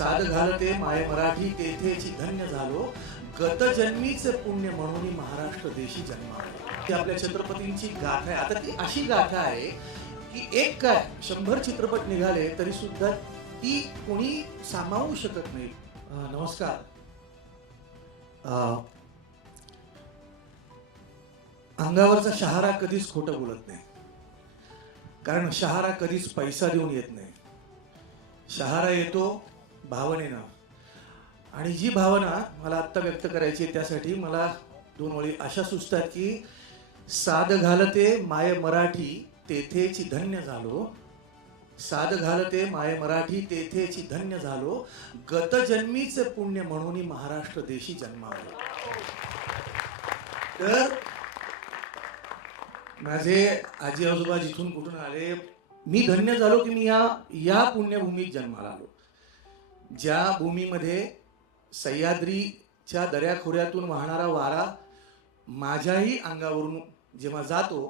साध घालते माय मराठी तेथेची धन्य झालो, गत जन्मीचे पुण्य म्हणून महाराष्ट्र देशी जन्मालो. ती आपल्या छत्रपतींची गाथा आहे. आता ती अशी गाथा आहे की एक काय 100 चित्रपट निघाले तरी सुद्धा ती कोणी सामावू शकत नाही. नमस्कार. अंगावरचा शहारा कधीच खोटं बोलत नाही, कारण शहारा कधीच पैसा देऊन येत नाही. शहारा येतो भावनेनं, आणि जी भावना मला आत्ता व्यक्त करायची आहे त्यासाठी मला 2 ओळी अशा सुचतात की साध घालते माय मराठी तेथेची धन्य झालो, साध घालते माय मराठी तेथेची धन्य झालो, गत जन्मीचे पुण्य म्हणून महाराष्ट्र देशी जन्मालो. तर माझे आजी आजोबा जिथून कुठून आले, मी धन्य झालो की मी या पुण्यभूमीत जन्माला आलो, ज्या भूमीमध्ये सह्याद्रीच्या दऱ्याखोऱ्यातून वाहणारा वारा माझ्याही अंगावरून जेव्हा जातो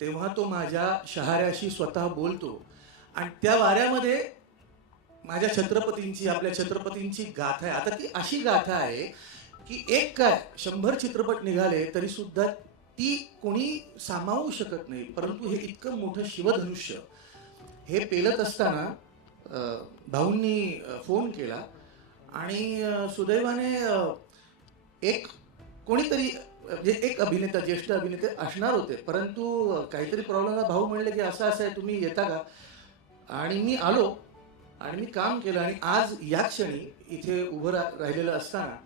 तेव्हा तो माझ्या शहाऱ्याशी स्वतः बोलतो, आणि त्या वाऱ्यामध्ये माझ्या छत्रपतींची, आपल्या छत्रपतींची गाथा आहे. आता ती अशी गाथा आहे की एक काय 100 चित्रपट निघाले तरी सुद्धा ती कोणी सामावू शकत नाही. परंतु हे इतकं मोठं शिवधनुष्य हे पेलत असताना भाऊंनी फोन केला, आणि सुदैवाने एक कोणीतरी म्हणजे एक अभिनेता, ज्येष्ठ अभिनेते असणार होते, परंतु काहीतरी प्रॉब्लेम आहे. भाऊ म्हणले की असं असं आहे, तुम्ही येता का? आणि मी आलो आणि मी काम केलं, आणि आज या क्षणी इथे उभं राहिलेलं असताना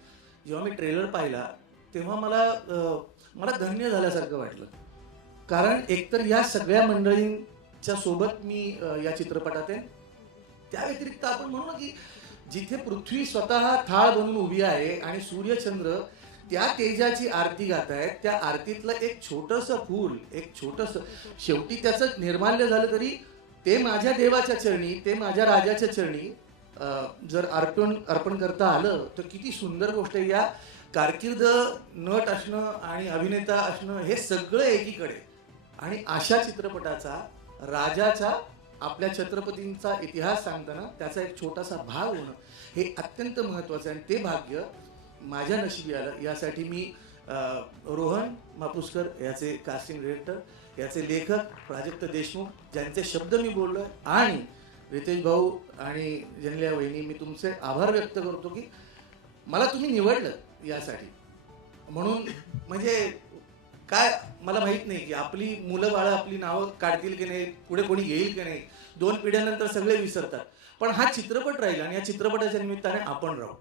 जेव्हा मी ट्रेलर पाहिला तेव्हा मला धन्य झाल्यासारखं वाटलं. कारण एकतर या सगळ्या मंडळींच्या सोबत मी या चित्रपटात आहे. त्या व्यतिरिक्त आपण म्हणू ना की जिथे पृथ्वी स्वतः थाळ बनून उभी आहे आणि सूर्यचंद्र त्या तेजाची आरती गात आहेत, त्या आरतीतलं एक छोटंसं फूल, एक छोटंसं, शेवटी त्याचं निर्माल्य झालं तरी ते माझ्या देवाच्या चरणी, ते माझ्या राजाच्या चरणी जर अर्पण करता आलं तर किती सुंदर गोष्ट आहे. या कारकीर्द नट असणं आणि अभिनेता असणं हे सगळं एकीकडे, आणि अशा चित्रपटाचा, राजाचा, आपल्या छत्रपतींचा इतिहास सांगताना त्याचा एक छोटासा भाग होणं हे अत्यंत महत्त्वाचं आहे. आणि ते भाग्य माझ्या नशिबी आलं. यासाठी मी रोहन मापुसकर याचे कास्टिंग डिरेक्टर, याचे लेखक प्राजक्त देशमुख, ज्यांचे शब्द मी बोललोय, आणि रितेश भाऊ आणि जनिलिया वहिनी, मी तुमचे आभार व्यक्त करतो की मला तुम्ही निवडलं यासाठी. म्हणून म्हणजे काय मला माहित नाही की आपली मुलं बाळं आपली नावं काढतील की नाही, पुढे कोणी येईल की नाही, 2 पिढ्यांनंतर सगळे विसरतात, पण हा चित्रपट राहील आणि या चित्रपटाच्या निमित्ताने आपण राहू.